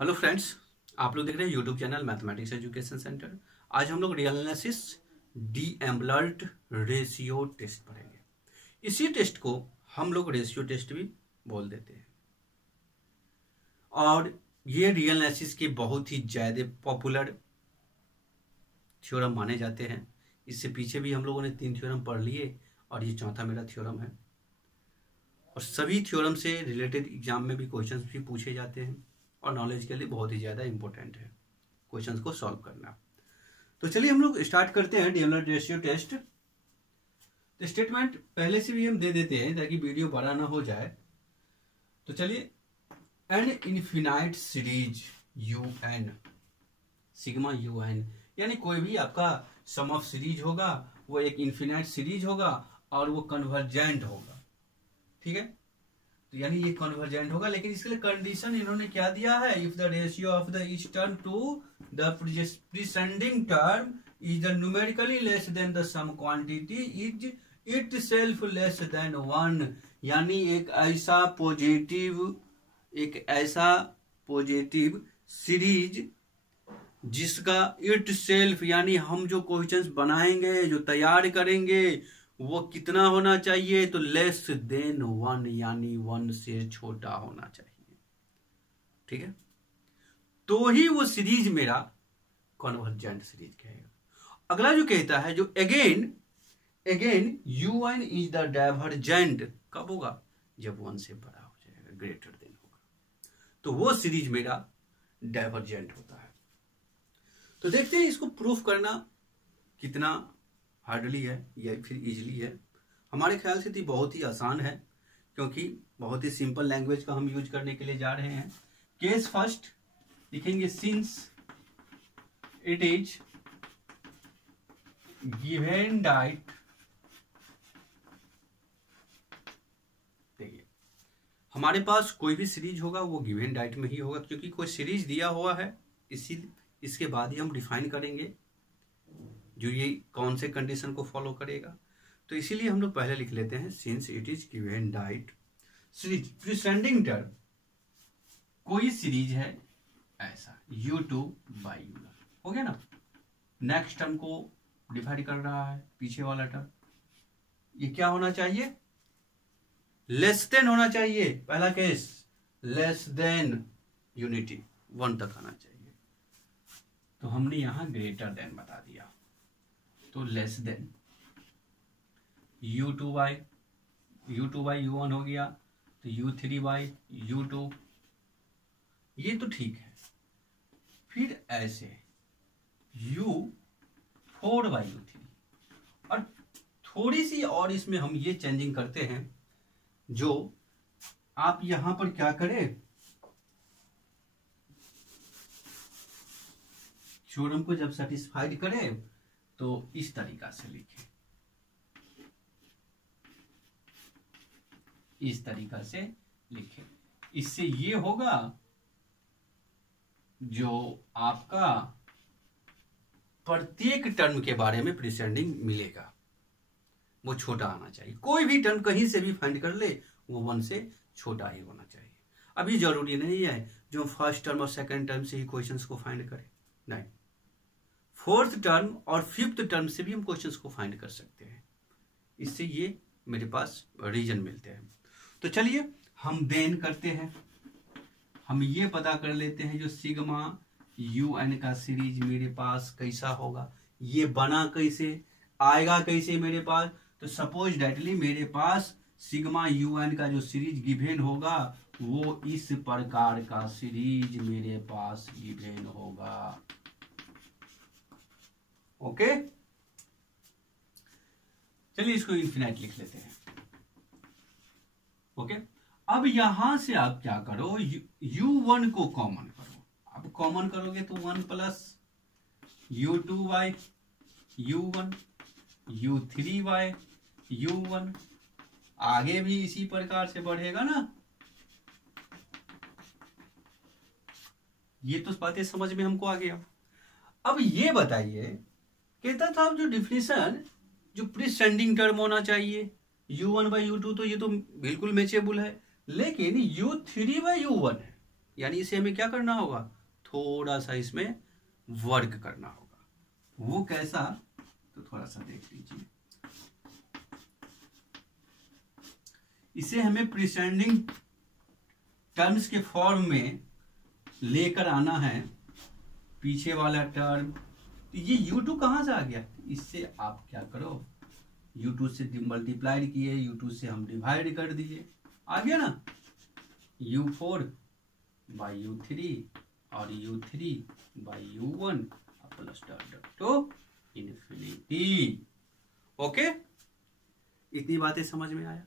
Hello friends, आप लोग देख रहे हैं YouTube channel mathematics education centre. आज हम लोग रियल एनालिसिस डी-एम्बलर्ट रेशियो टेस्ट पढ़ेंगे। इसी टेस्ट को हम लोग रेशियो टेस्ट भी बोल देते हैं और ये रियल एनालिसिस के बहुत ही ज़्यादा पॉपुलर थ्योरम माने जाते हैं। इससे पीछे भी हम लोगों ने 3 थ्योरम पढ़ लिए और ये चौथा मेरा थ्योरम है। और सभी थ्योरम से रिलेटेड एग्जाम में भी क्वेश्चंस भी पूछे जाते हैं और नॉलेज के लिए बहुत ही ज़्यादा इंपॉर्टेंट है क्वेश्चंस को सॉल्व करना। तो चलिए हम लोग स्टार्ट करते हैं डी-एम्बलर्ट रेशियो टेस्ट। तो स्टेटमेंट पहले से भी हम दे देते हैं ताकि वीडियो बड़ा ना हो जाए। तो चलिए, an infinite series UN sigma UN, यानी कोई भी आपका सम ऑफ सीरीज होगा वो एक इनफिनाइट सीरीज होगा और वो कन्वर्जेंट होगा। ठीक है, तो यानी ये कन्वर्जेंट होगा, लेकिन इसके लिए कंडीशन इन्होंने क्या दिया है, if the ratio of the each term to the preceding term is the numerically less than the sum quantity is itself less than 1। यानी एक ऐसा पॉजिटिव सीरीज जिसका इटसेल्फ यानी हम जो क्वेश्चंस बनाएंगे, जो तैयार करेंगे, वो कितना होना चाहिए, तो लेस देन 1 यानी 1 से छोटा होना चाहिए। ठीक है, तो ही वो सीरीज मेरा कन्वर्जेंट सीरीज कहेगा। अगला जो कहता है, जो again UN is the divergent, कब होगा, जब 1 से बड़ा हो जाएगा, ग्रेटर देन होगा, तो वो सीरीज मेरा डाइवर्जेंट होता है। तो देखते हैं इसको प्रूफ करना कितना हार्डली है या फिर इजीली है। हमारे ख्याल से तो बहुत ही आसान है, क्योंकि बहुत ही सिंपल लैंग्वेज का हम यूज करने के लिए जा रहे हैं। केस फर्स्ट लिखेंगे, since it is given that, देखिए हमारे पास कोई भी सीरीज होगा वो गिवन दैट में ही होगा, क्योंकि कोई सीरीज दिया हुआ है। इसके बाद ही हम डिफाइन करेंगे जो ये कौन से कंडीशन को फॉलो करेगा। तो इसीलिए हम लोग पहले लिख लेते हैं, since it is given that series preceding term, कोई सीरीज है ऐसा U2 बाई U1, हो गया ना। नेक्स्ट टर्म को डिवाइड कर रहा है, पीछे वाला टर्म, ये क्या होना चाहिए, लेस देन होना चाहिए। पहला केस लेस देन यूनिटी 1 तक आना चाहिए, तो हमने यहां ग्रेटर देन बता दिया। तो less than U2 by U1 हो गया, तो U3 बाई U2, ये तो ठीक है। फिर ऐसे U4 बाई U3, और थोड़ी सी और इसमें हम ये चेंजिंग करते हैं, जो आप यहां पर क्या करें, थ्योरम को जब सेटिस्फाइड करें तो इस तरीका से लिखें, इस तरीका से लिखें। इससे ये होगा, जो आपका प्रत्येक टर्म के बारे में प्रीसेंडिंग मिलेगा वो छोटा आना चाहिए। कोई भी टर्म कहीं से भी फाइंड कर ले, वो 1 से छोटा ही होना चाहिए। अभी जरूरी नहीं है जो फर्स्ट टर्म और सेकंड टर्म से ही क्वेश्चंस को फाइंड करें, नहीं, 4th टर्म और 5th टर्म से भी हम क्वेश्चंस को फाइंड कर सकते हैं। इससे ये मेरे पास रीजन मिलते हैं। तो चलिए हम देन करते हैं, हम ये पता कर लेते हैं जो सिग्मा UN का सीरीज मेरे पास कैसा होगा, ये बना कैसे, आएगा कैसे मेरे पास। तो सपोज डेटली मेरे पास सिग्मा UN का जो सीरीज गिवन होगा वो इस प्रकार का सीरीज मेरे पास गिवन होगा। ओके, चलिए इसको इन्फिनाइट लिख लेते हैं। ओके, अब यहां से आप क्या करो, U1 को कॉमन करो। अब कॉमन करोगे तो 1 plus U2 by U1, U3 by U1, आगे भी इसी प्रकार से बढ़ेगा ना। ये तो बातें समझ में हमको आ गया। अब ये बताइए, कहता था अब जो डिफिनेशन, जो प्रीसेंडिंग टर्म होना चाहिए U1 बाई U2, तो ये तो बिल्कुल मैचेबल है, लेकिन U3 बाई U1 है, यानी इसे हमें क्या करना होगा, थोड़ा सा इसमें वर्क करना होगा। वो कैसा, तो थोड़ा सा देख लीजिए। इसे हमें प्रिसेंडिंग टर्म्स के फॉर्म में लेकर आना है, पीछे वाला टर्म। ये U2 कहां से आ गया, इससे आप क्या करो, U2 से मल्टीप्लाई किए, U2 से हम डिवाइड कर दिए, आ गया ना, U4 बाई U3 और U3 by U1 plus two infinity. Okay, इतनी बातें समझ में आया।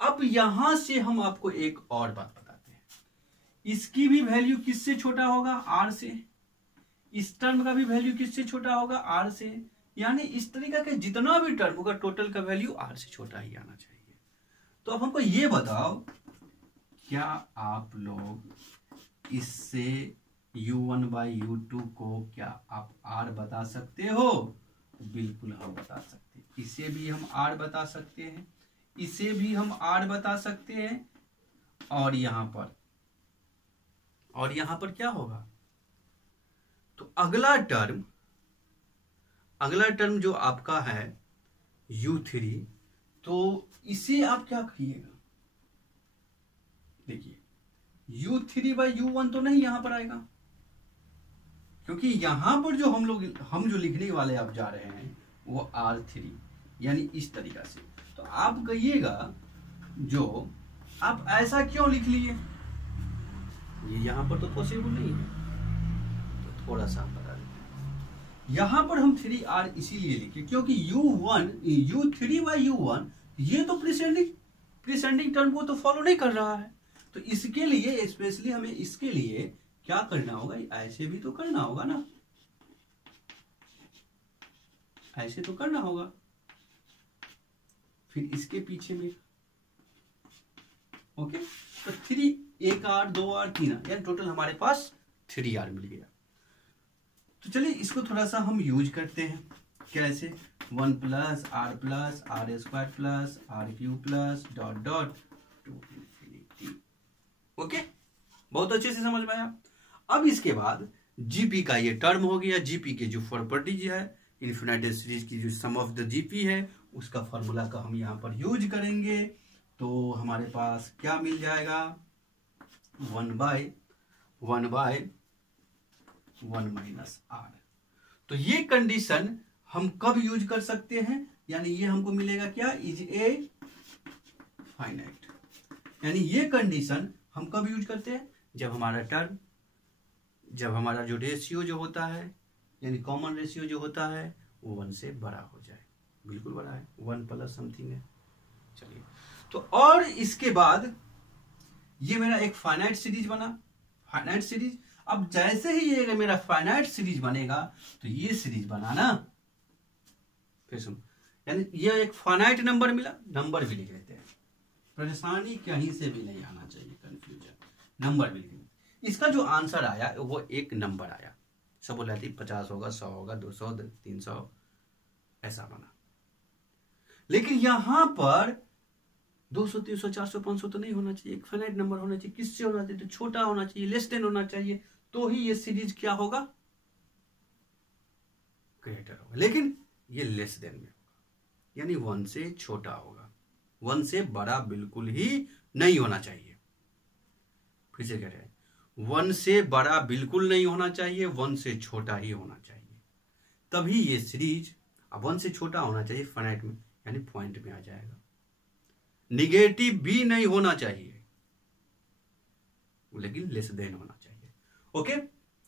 अब यहां से हम आपको एक और बात बताते हैं, इसकी भी वैल्यू किससे छोटा होगा, आर से, इस टर्म का भी वैल्यू किससे छोटा होगा, आर से, यानी इस तरीका के जितना भी टर्म होगा टोटल का वैल्यू आर से छोटा ही आना चाहिए। तो अब हमको ये बताओ, क्या आप लोग इससे U1 बाई U2 को क्या आप R बता सकते हो, बिल्कुल हम बता सकते हैं। इसे भी हम R बता सकते हैं, इसे भी हम R बता सकते हैं, और यहां पर क्या होगा, तो अगला टर्म जो आपका है U3, तो इसे आप क्या कहिएगा, देखिए U3 बाई U1 तो नहीं यहां पर आएगा, क्योंकि यहां पर जो हम जो लिखने वाले आप जा रहे हैं वो R3, यानी इस तरीका से। तो आप कहिएगा, जो आप ऐसा क्यों लिख लिए, ये यहां पर तो पॉसिबल नहीं है, तो थोड़ा सा बता देते। यहां पर हम 3R इसीलिए लिखे क्योंकि U3 बाई U1 ये तो प्रीसेंडिंग टर्म को तो फॉलो नहीं कर रहा है, तो इसके लिए स्पेशली हमें इसके लिए क्या करना होगा, ऐसे भी तो करना होगा ना, ऐसे तो करना होगा, फिर इसके पीछे में। ओके, तो 3, 1R 2R 3R, यानी टोटल हमारे पास 3R मिल गया। तो चलिए इसको थोड़ा सा हम यूज करते हैं, कैसे, 1 plus R plus R square plus R cube plus dot dot to infinity. Okay, बहुत अच्छे से समझ में आया। अब इसके बाद जीपी का ये टर्म हो गया, जीपी के जो प्रॉपर्टीज है, इन्फिनिटी सीरीज की जो सम ऑफ द जीपी है, उसका फॉर्मूला का हम यहां पर यूज करेंगे। तो हमारे पास क्या मिल जाएगा, 1 बाय 1 माइनस R। तो ये कंडीशन हम कब यूज कर सकते हैं, यानी ये हमको मिलेगा क्या, इज ए फाइनाइट, यानी ये कंडीशन हम कब यूज करते हैं, जब हमारा जो रेशियो जो होता है, यानी कॉमन रेशियो जो होता है वो 1 से बड़ा हो जाए, बिल्कुल बड़ा है, 1 प्लस समथिंग है। चलिए, तो और इसके बाद ये मेरा एक फाइनाइट सीरीज बना, फाइनाइट सीरीज। अब जैसे ही ये मेरा फाइनाइट सीरीज बनेगा, तो ये सीरीज बनाना, फिर सुन, यानी ये एक फाइनाइट नंबर मिला, नंबर भी लिख लेते हैं, परेशानी कहीं से भी नहीं आना चाहिए, कंफ्यूजन, नंबर भी लिख लेते। इसका जो आंसर आया वो एक नंबर आया, सब बोला 50 होगा, 100 होगा, 200, 300, ऐसा बना। लेकिन यहां पर 200, 300, 400, 500 तो नहीं होना चाहिए, एक फाइनाइट नंबर होना चाहिए। किससे होना चाहिए, तो छोटा होना चाहिए, लेस देन होना चाहिए, तो ही ये सीरीज क्या होगा, ग्रेटर होगा। लेकिन ये लेस देन में होगा, यानी 1 से छोटा होगा, 1 से बड़ा बिल्कुल ही नहीं होना चाहिए। फिर से कह रहे हैं, 1 से बड़ा बिल्कुल नहीं होना चाहिए, 1 से छोटा ही होना चाहिए, तभी ये सीरीज, अब 1 से छोटा होना चाहिए फाइनाइट में, यानी पॉइंट में आ जाएगा। निगेटिव भी नहीं होना चाहिए, लेकिन लेस देन होना चाहिए। ओके,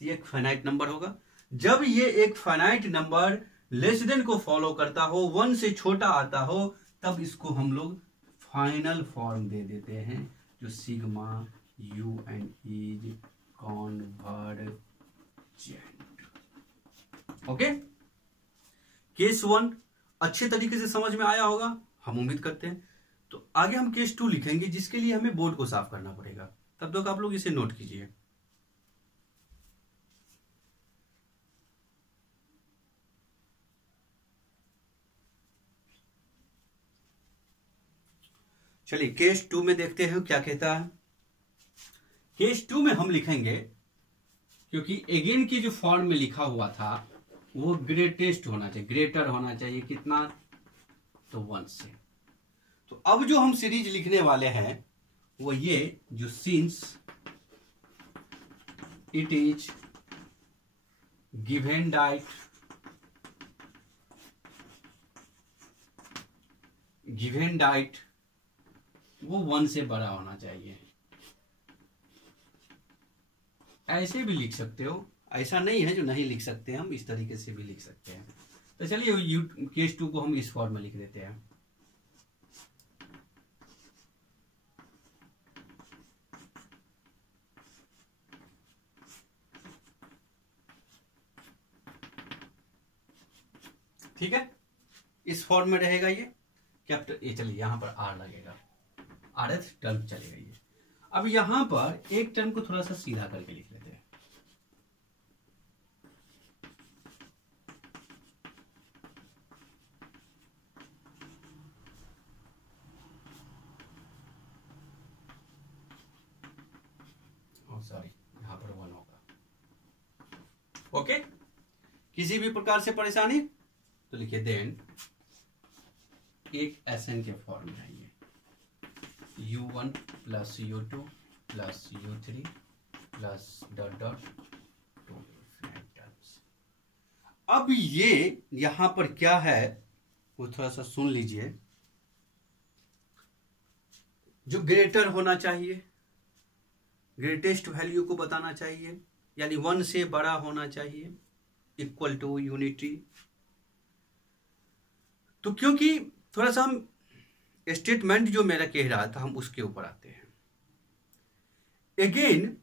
ये एक फाइनाइट नंबर होगा। जब ये एक फाइनाइट नंबर लेस देन को फॉलो करता हो, 1 से छोटा आता हो, तब इसको हम लोग फाइनल फॉर्म दे देते हैं, जो sigma u n is convergent. Okay, case 1 अच्छे तरीके से समझ में आया होगा, हम उम्मीद करते हैं। तो आगे हम केस 2 लिखेंगे, जिसके लिए हमें बोर्ड को साफ करना पड़ेगा, तब तक आप लोग इसे नोट कीजिए। चलिए केस 2 में देखते हैं क्या कहता है। केस 2 में हम लिखेंगे, क्योंकि अगेन की जो फॉर्म में लिखा हुआ था वो ग्रेटेस्ट होना चाहिए, ग्रेटर होना चाहिए कितना, तो 1 से। तो अब जो हम सीरीज लिखने वाले हैं वो ये जो since it is given diet वो 1 से बड़ा होना चाहिए। ऐसे भी लिख सकते हो, ऐसा नहीं है जो नहीं लिख सकते, हम इस तरीके से भी लिख सकते हैं। तो चलिए केस 2 को हम इस फॉर्म में लिख देते हैं। ठीक है, इस फॉर्म में रहेगा ये कैपिटल ए। चलिए यहां पर आर लगेगा, आरएथ टर्म चलेगा ये। अब यहां पर एक टर्म को थोड़ा सा सीधा करके लिख लेते हैं। सॉरी, यहां पर 1 होगा। ओके, किसी भी प्रकार से परेशानी तो लिखिए देन एक एसएन के फॉर्म में आइए, u1 plus u2 plus u3 plus dot dot to infinite terms. अब ये यहां पर क्या है वो थोड़ा सा सुन लीजिए। जो ग्रेटर होना चाहिए, ग्रेटेस्ट वैल्यू को बताना चाहिए, यानी 1 से बड़ा होना चाहिए, इक्वल टू यूनिटी। तो क्योंकि थोड़ा सा हम स्टेटमेंट जो मेरा कह रहा था हम उसके ऊपर आते हैं। Again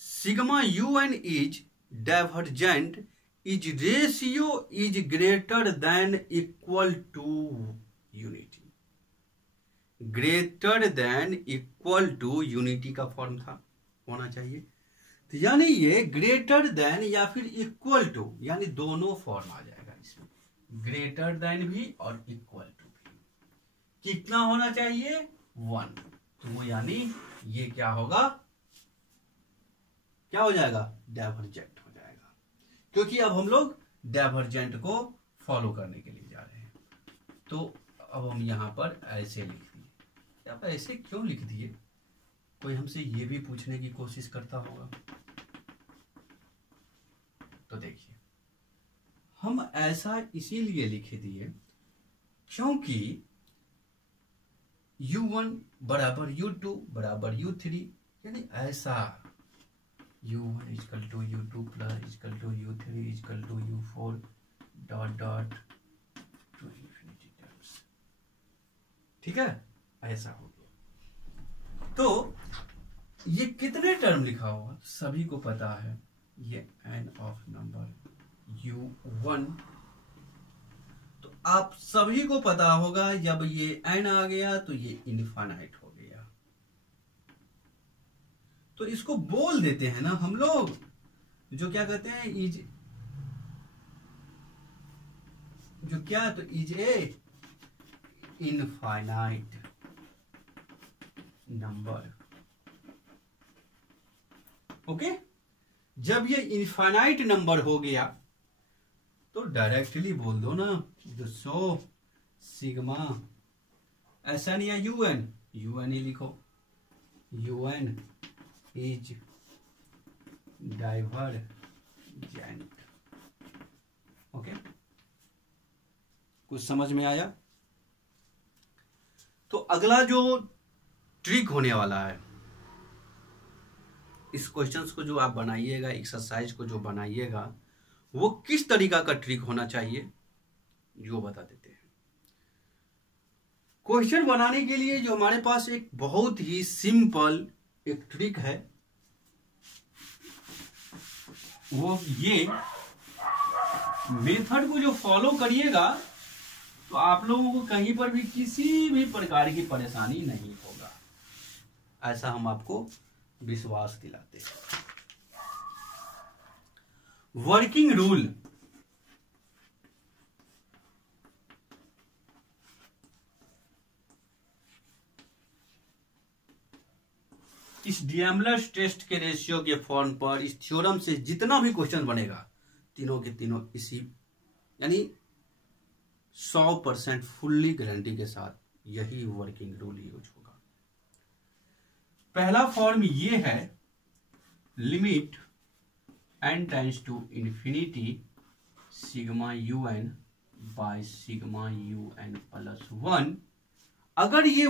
sigma un is divergent is ratio is greater than equal to unity. Greater than equal to unity का फॉर्म था, होना चाहिए। तो यानी ये ग्रेटर देन या फिर इक्वल टू, यानी दोनों फॉर्म आ जाएगा इसमें, ग्रेटर देन भी और इक्वल टू भी। कितना होना चाहिए, 1। तो वो यानी ये क्या होगा, क्या हो जाएगा, डाइवर्जेंट हो जाएगा, क्योंकि अब हम लोग डाइवर्जेंट को फॉलो करने के लिए जा रहे हैं। तो अब हम यहां पर ऐसे लिख दिए। अब ऐसे क्यों लिख दिए, कोई हमसे ये भी पूछने की कोशिश करता होगा। तो देखिए हम ऐसा इसीलिए लिख दिए क्योंकि u1 बराबर u2 बराबर u3, यानी ऐसा u1 equal to u2 plus equal to u3 equal to u4 dot dot to infinity terms. ठीक है, ऐसा हो गया। तो ये कितने टर्म लिखा हुआ सभी को पता है, ये n ऑफ नंबर u1। तो आप सभी को पता होगा जब ये n आ गया तो ये इनफाइनाइट हो गया। तो इसको बोल देते हैं ना हम लोग, जो क्या कहते हैं, इज, जो क्या, तो is a infinite number. Okay, जब ये इनफाइनाइट नंबर हो गया तो डायरेक्टली बोल दो ना, सो सिग्मा एसएन या यूएन, यूएन ही लिखो, यूएन इज डाइवर्जेंट। ओके, कुछ समझ में आया? तो अगला जो ट्रिक होने वाला है, इस क्वेश्चंस को जो आप बनाइएगा, एक्सरसाइज को जो बनाइएगा, वो किस तरीका का ट्रिक होना चाहिए जो बता देते हैं। क्वेश्चन बनाने के लिए जो हमारे पास एक बहुत ही सिंपल एक ट्रिक है, वो ये मेथड को जो फॉलो करिएगा तो आप लोगों को कहीं पर भी किसी भी प्रकार की परेशानी नहीं होगा, ऐसा हम आपको विश्वास दिलाते हैं। वर्किंग रूल, इस डिएमलर्स टेस्ट के रेशियो के फॉर्म पर इस थ्योरम से जितना भी क्वेश्चन बनेगा तीनों के तीनों इसी यानी 100% फुल्ली गारंटी के साथ यही वर्किंग रूल यूज होगा। पहला फॉर्म ये है, limit n tends to infinity sigma un by sigma un plus 1। अगर ये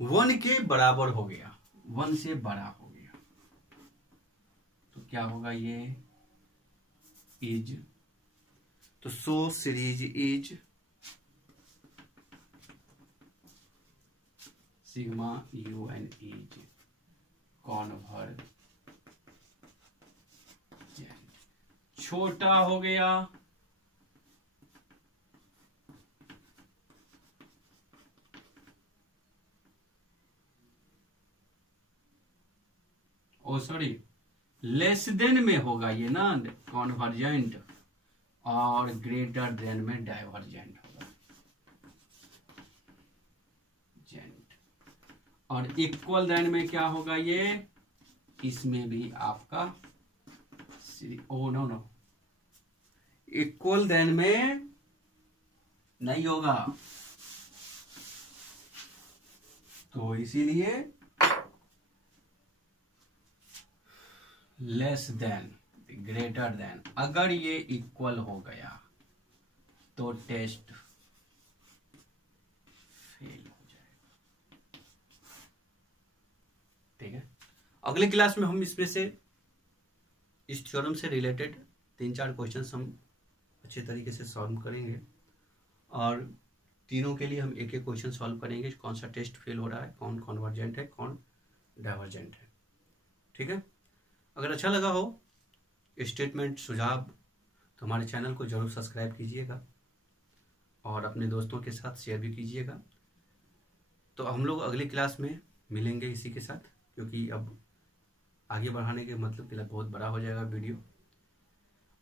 1 के बराबर हो गया, 1 से बड़ा हो गया, तो क्या होगा, ये इज, तो सो series is sigma un is convergent. छोटा हो गया सॉरी लेस देन में होगा ये ना कॉन्वर्जेंट, और ग्रेटर देन में डाइवर्जेंट होगा जेंट, और इक्वल देन में क्या होगा, ये इसमें भी आपका नो इक्वल देन में नहीं होगा, तो इसीलिए लेस देन ग्रेटर देन। अगर ये इक्वल हो गया तो टेस्ट फेल हो जाएगा। ठीक है, अगले क्लास में हम इसमें से इस थ्योरम से रिलेटेड 3-4 क्वेश्चंस हम अच्छे तरीके से सॉल्व करेंगे, और तीनों के लिए हम एक एक क्वेश्चन सॉल्व करेंगे, कौन सा टेस्ट फेल हो रहा है, कौन कॉन्वर्जेंट है, कौन डाइवर्जेंट है। ठीक है, अगर अच्छा लगा हो स्टेटमेंट सुझाव तो हमारे चैनल को जरूर सब्सक्राइब कीजिएगा और अपने दोस्तों के साथ शेयर भी कीजिएगा। तो हम लोग अगली क्लास में मिलेंगे इसी के साथ, क्योंकि अब आगे बढ़ाने के मतलब के लिए बहुत बड़ा हो जाएगा वीडियो।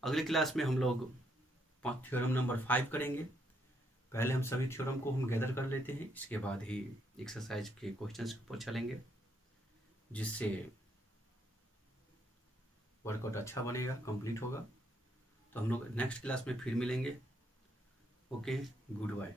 अगली क्लास में हम लोग थ्योरम नंबर 5 करेंगे। पहले हम सभी थ्योरम को हम गैदर कर लेते हैं, इसके बाद ही एक्सरसाइज के क्वेश्चंस के ऊपर चलेंगे, जिससे वर्कआउट अच्छा बनेगा, कंप्लीट होगा। तो हम लोग नेक्स्ट क्लास में फिर मिलेंगे। Okay, good bye.